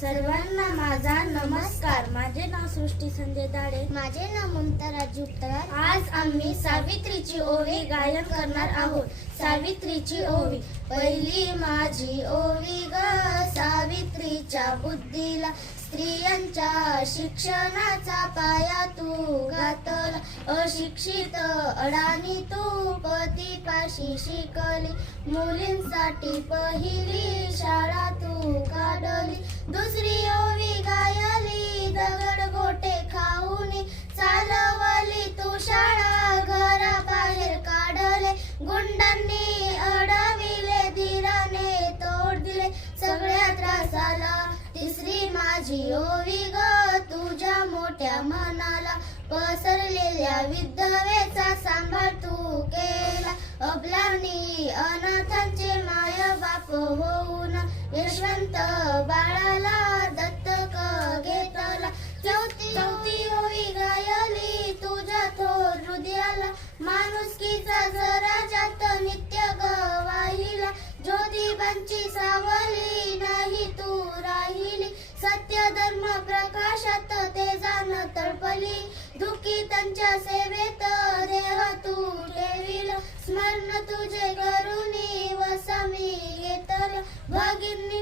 सर्वांना माझा नमस्कार. माझे नाव सृष्टी संजय दाडे. माझे नाव ममता राजू आज आम्ही सावित्रीची ओवी गायन करणार आहोत. सावित्रीची ओवी. पहिली माझी ओवी ग. सावित्रीच्या बुद्धीला स्त्रियांच्या शिक्षणाचा पाया तू घातला. अशिक्षित अडाणी तू पतीपाशी शिकली. मुलींसाठी पहिली शाळा दुसरी ओवी गायली दगड गोटे खाऊन चालवली तू शाळा घराबाहेर काढले गुंडांनी अडविले धीराने तोड दिले सगळ्या त्रासाला. तिसरी माझी ओवी ग तुझ्या मोठ्या मनाला पसरलेल्या विधवेचा सांभाळ तू केला. अबलानी अनाथांचे माय बाप होऊन यशवंत दिला माणुसकीचा जरा जात नित्य ज्योतिबांची सावली नाही तू राहिली. सत्य धर्म प्रकाशात ते जाण तळपली. दुखी त्यांच्या सेवेत देह तू ठेविला. स्मरण तुझे करुनी वसा मी घेतला भगिनी